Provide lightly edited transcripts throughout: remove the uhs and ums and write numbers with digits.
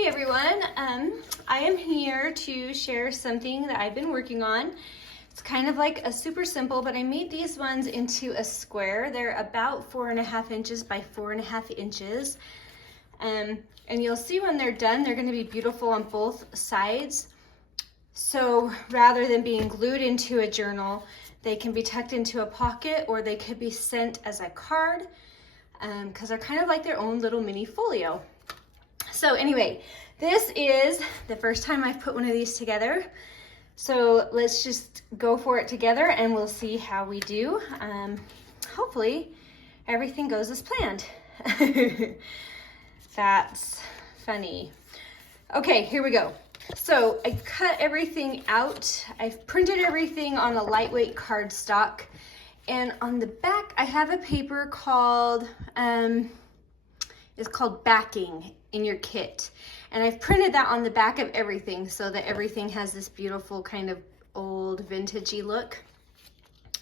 Hey everyone, I am here to share something that I've been working on. It's kind of like a super simple, but I made these ones into a square. They're about 4.5 inches by 4.5 inches. And you'll see when they're done, they're gonna be beautiful on both sides. So rather than being glued into a journal, they can be tucked into a pocket or they could be sent as a card because they're kind of like their own little mini folio. So anyway, this is the first time I've put one of these together. So let's just go for it together and we'll see how we do. Hopefully everything goes as planned. That's funny. Okay, here we go. So I cut everything out. I've printed everything on a lightweight cardstock. And on the back, I have a paper called, it's called backing in your kit. And I've printed that on the back of everything so that everything has this beautiful kind of old vintagey look.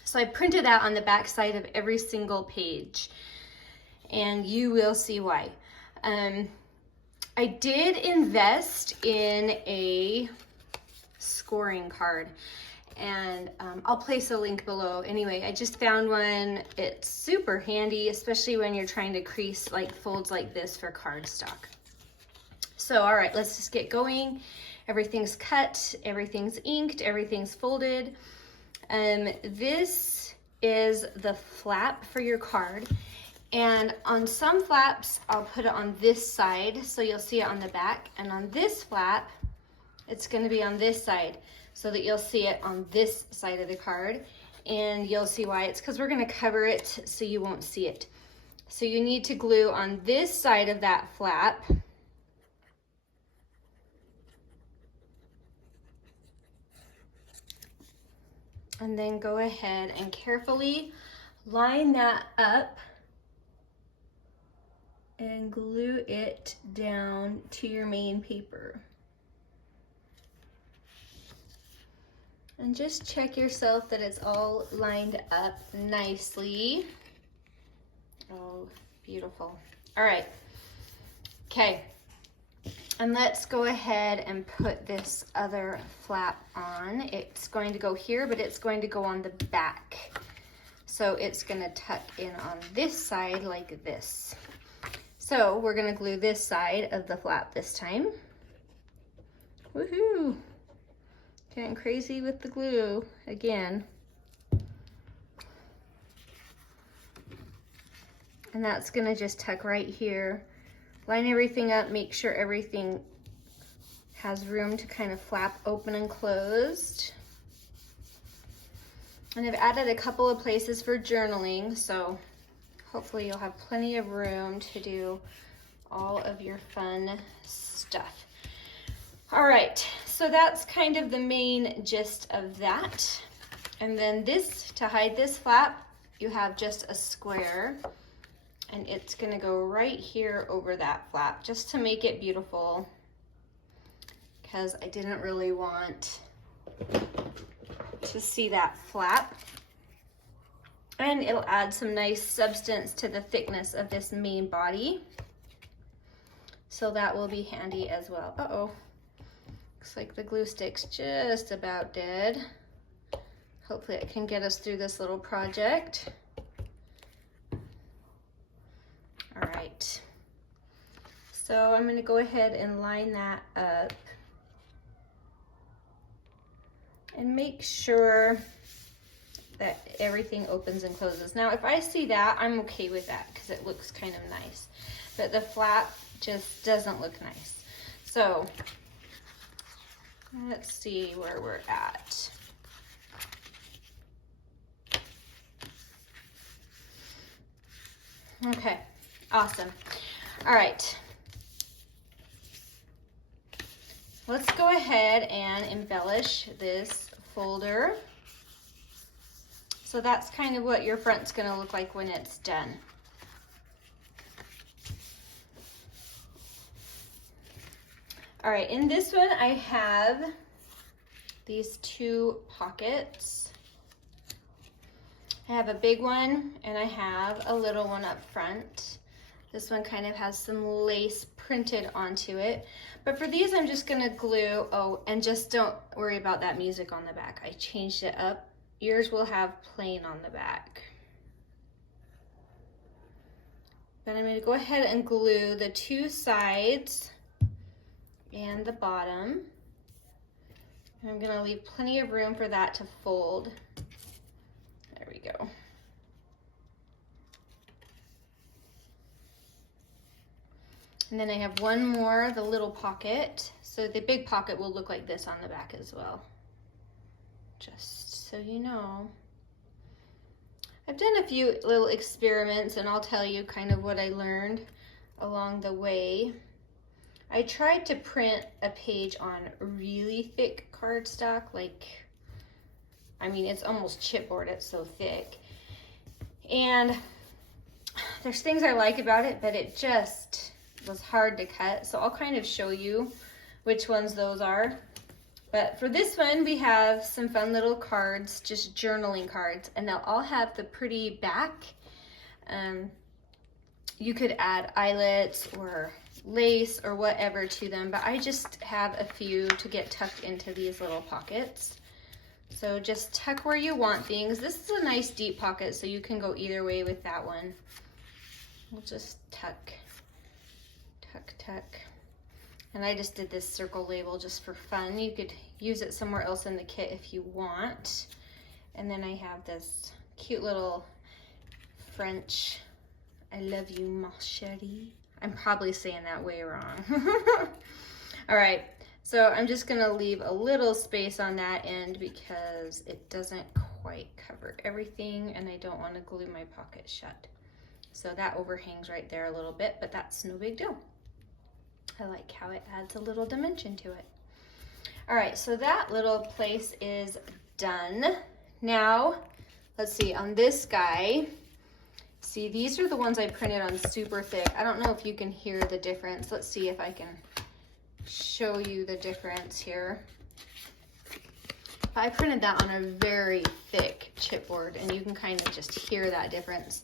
So I printed that on the back side of every single page and you will see why. I did invest in a scoring card and I'll place a link below. Anyway, I just found one. It's super handy, especially when you're trying to crease like folds like this for cardstock. So, all right, let's just get going. Everything's cut, everything's inked, everything's folded. This is the flap for your card. And on some flaps, I'll put it on this side, so you'll see it on the back. And on this flap, it's gonna be on this side, so that you'll see it on this side of the card. And you'll see why. It's because we're gonna cover it so you won't see it. So you need to glue on this side of that flap. And then go ahead and carefully line that up and glue it down to your main paper. And just check yourself that it's all lined up nicely. Oh, beautiful. All right, okay. And let's go ahead and put this other flap on. It's going to go here, but it's going to go on the back. So it's gonna tuck in on this side like this. So we're gonna glue this side of the flap this time. Woohoo! Getting crazy with the glue again. And that's gonna just tuck right here. Line everything up, make sure everything has room to kind of flap open and closed. And I've added a couple of places for journaling, so hopefully you'll have plenty of room to do all of your fun stuff. All right, so that's kind of the main gist of that. And then this, to hide this flap, you have just a square. And it's gonna go right here over that flap just to make it beautiful, because I didn't really want to see that flap. And it'll add some nice substance to the thickness of this main body. So that will be handy as well. Uh-oh, looks like the glue stick's just about dead. Hopefully it can get us through this little project. All right, so I'm gonna go ahead and line that up and make sure that everything opens and closes. Now, if I see that, I'm okay with that because it looks kind of nice, but the flap just doesn't look nice. So let's see where we're at. Okay. Awesome. All right. Let's go ahead and embellish this folder. So that's kind of what your front's going to look like when it's done. All right, in this one I have these two pockets. I have a big one and I have a little one up front. This one kind of has some lace printed onto it. But for these, I'm just gonna glue, oh, and just don't worry about that music on the back. I changed it up. Yours will have plain on the back. But I'm gonna go ahead and glue the two sides and the bottom. I'm gonna leave plenty of room for that to fold. There we go. And then I have one more, the little pocket. So the big pocket will look like this on the back as well. Just so you know. I've done a few little experiments and I'll tell you kind of what I learned along the way. I tried to print a page on really thick cardstock, like, I mean, it's almost chipboard, it's so thick. And there's things I like about it, but it just was hard to cut. So I'll kind of show you which ones those are. But for this one, we have some fun little cards, just journaling cards, and they'll all have the pretty back. You could add eyelets or lace or whatever to them, but I just have a few to get tucked into these little pockets. So just tuck where you want things. This is a nice deep pocket, so you can go either way with that one. We'll just tuck, tuck, tuck. And I just did this circle label just for fun. You could use it somewhere else in the kit if you want. And then I have this cute little French, I love you, ma chérie. I'm probably saying that way wrong. All right, so I'm just gonna leave a little space on that end because it doesn't quite cover everything and I don't wanna glue my pocket shut. So that overhangs right there a little bit, but that's no big deal. I like how it adds a little dimension to it. All right, so that little place is done. Now, let's see, on this guy, see, these are the ones I printed on super thick. I don't know if you can hear the difference. Let's see if I can show you the difference here. I printed that on a very thick chipboard and you can kind of just hear that difference.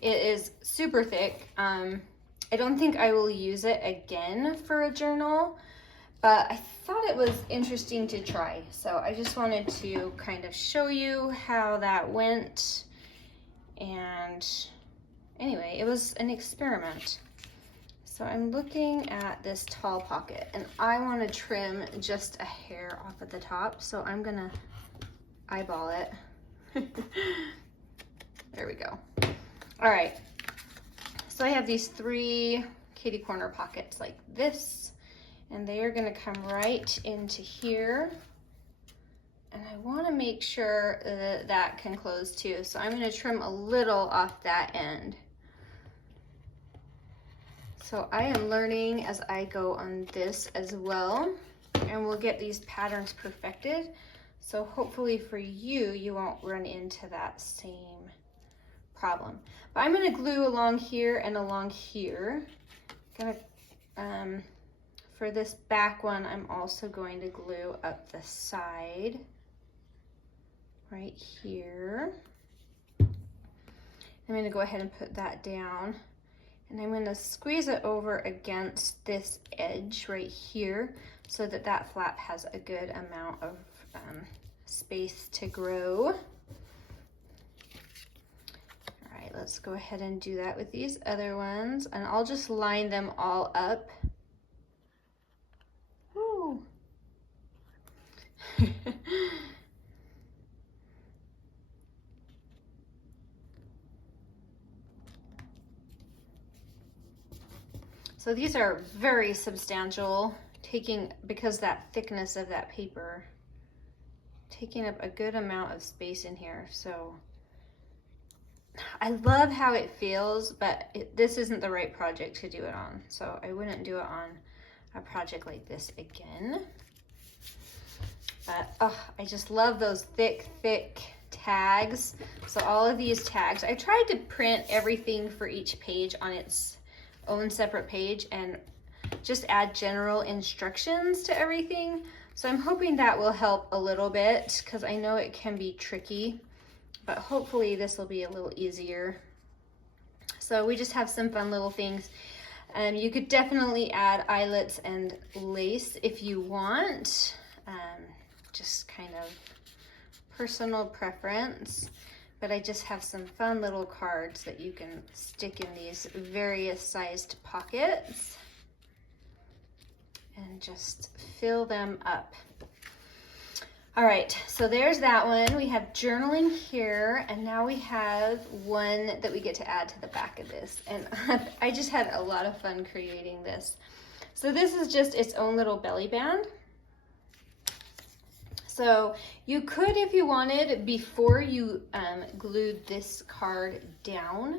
It is super thick. I don't think I will use it again for a journal, but I thought it was interesting to try. So I just wanted to kind of show you how that went. And anyway, it was an experiment. So I'm looking at this tall pocket and I want to trim just a hair off at the top. So I'm gonna eyeball it. There we go. All right. So I have these 3 kitty corner pockets like this, and they are gonna come right into here. And I wanna make sure that that can close too. So I'm gonna trim a little off that end. So I am learning as I go on this as well, and we'll get these patterns perfected. So hopefully for you, you won't run into that same problem. But I'm gonna glue along here and along here. For this back one, I'm also going to glue up the side right here. I'm gonna go ahead and put that down. And I'm gonna squeeze it over against this edge right here so that that flap has a good amount of space to grow. Let's go ahead and do that with these other ones, and I'll just line them all up. Woo. So these are very substantial, because that thickness of that paper, taking up a good amount of space in here. So I love how it feels, but this isn't the right project to do it on. So I wouldn't do it on a project like this again. But oh, I just love those thick tags. So all of these tags, I tried to print everything for each page on its own separate page and just add general instructions to everything. So I'm hoping that will help a little bit because I know it can be tricky. But hopefully this will be a little easier. So we just have some fun little things. You could definitely add eyelets and lace if you want. Just kind of personal preference. But I just have some fun little cards that you can stick in these various sized pockets and just fill them up. All right, so there's that one. We have journaling here, and now we have one that we get to add to the back of this. And I just had a lot of fun creating this. So this is just its own little belly band. So you could, if you wanted, before you glued this card down,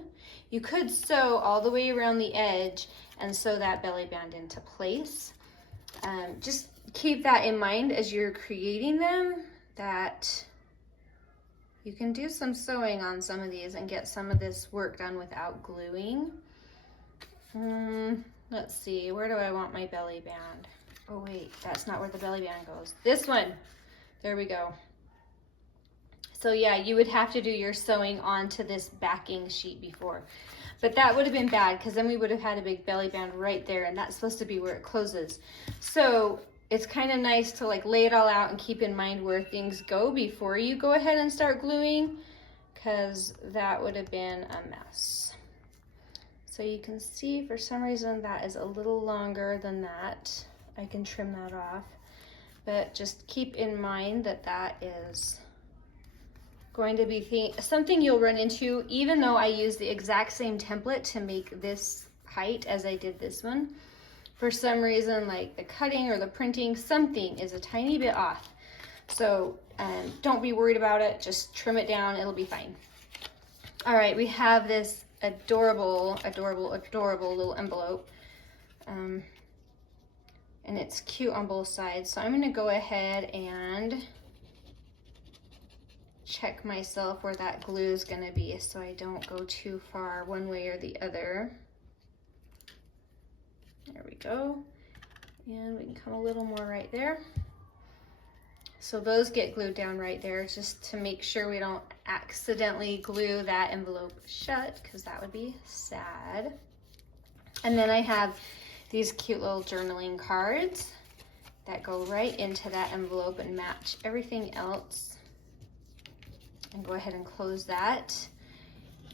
you could sew all the way around the edge and sew that belly band into place. Just keep that in mind as you're creating them, that you can do some sewing on some of these and get some of this work done without gluing. Let's see, where do I want my belly band? Oh wait, that's not where the belly band goes. This one. There we go. So yeah, you would have to do your sewing onto this backing sheet before. But that would have been bad, because then we would have had a big belly band right there, and that's supposed to be where it closes. So it's kind of nice to like lay it all out and keep in mind where things go before you go ahead and start gluing, because that would have been a mess. So you can see for some reason that is a little longer than that. I can trim that off. But just keep in mind that that is going to be something you'll run into, even though I use the exact same template to make this height as I did this one. For some reason, like the cutting or the printing, something is a tiny bit off. So don't be worried about it. Just trim it down. It'll be fine. All right, we have this adorable, adorable, adorable little envelope. And it's cute on both sides. So I'm gonna go ahead and check myself where that glue is gonna be so I don't go too far one way or the other. There we go. And we can come a little more right there. So those get glued down right there, just to make sure we don't accidentally glue that envelope shut, because that would be sad. And then I have these cute little journaling cards that go right into that envelope and match everything else. And go ahead and close that.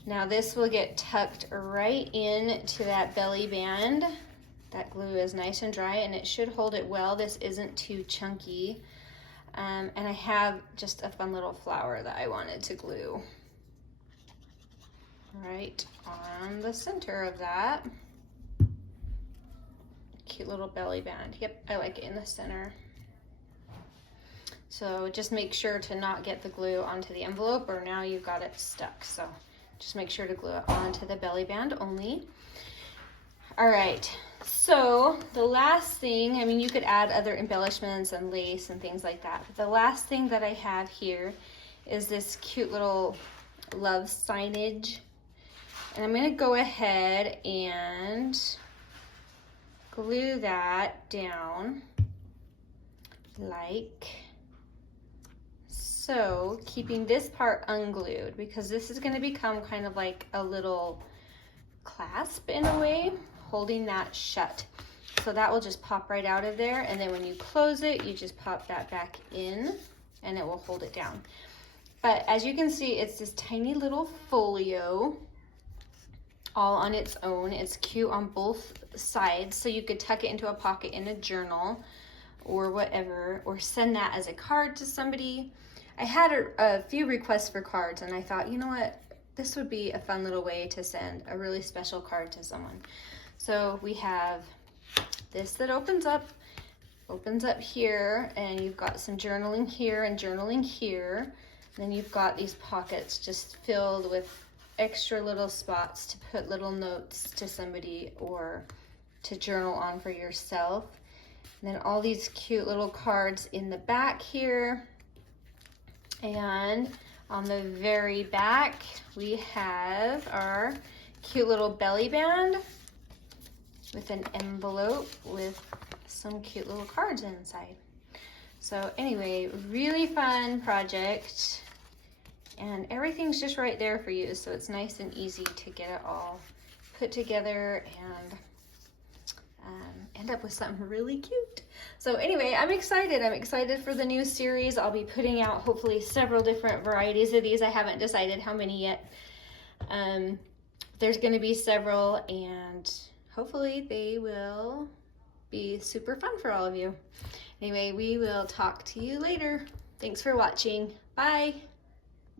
Now this will get tucked right into that belly band. That glue is nice and dry, and it should hold it well. This isn't too chunky. And I have just a fun little flower that I wanted to glue right on the center of that. Cute little belly band. Yep, I like it in the center. So just make sure to not get the glue onto the envelope, or now you've got it stuck. So just make sure to glue it onto the belly band only. All right, so the last thing, I mean, you could add other embellishments and lace and things like that, but the last thing that I have here is this cute little love signage. And I'm gonna go ahead and glue that down like so, keeping this part unglued, because this is going to become kind of like a little clasp in a way, holding that shut. So that will just pop right out of there, and then when you close it, you just pop that back in and it will hold it down. But as you can see, it's this tiny little folio all on its own. It's cute on both sides, so you could tuck it into a pocket in a journal or whatever, or send that as a card to somebody. I had a few requests for cards, and I thought, you know what, this would be a fun little way to send a really special card to someone. So we have this that opens up here, and you've got some journaling here and journaling here. And then you've got these pockets just filled with extra little spots to put little notes to somebody or to journal on for yourself. And then all these cute little cards in the back here. And on the very back, we have our cute little belly band with an envelope with some cute little cards inside. So anyway, really fun project, and everything's just right there for you, so it's nice and easy to get it all put together and end up with something really cute. So anyway, I'm excited. I'm excited for the new series. I'll be putting out hopefully several different varieties of these. I haven't decided how many yet. There's going to be several, and hopefully they will be super fun for all of you. Anyway, we will talk to you later. Thanks for watching. Bye.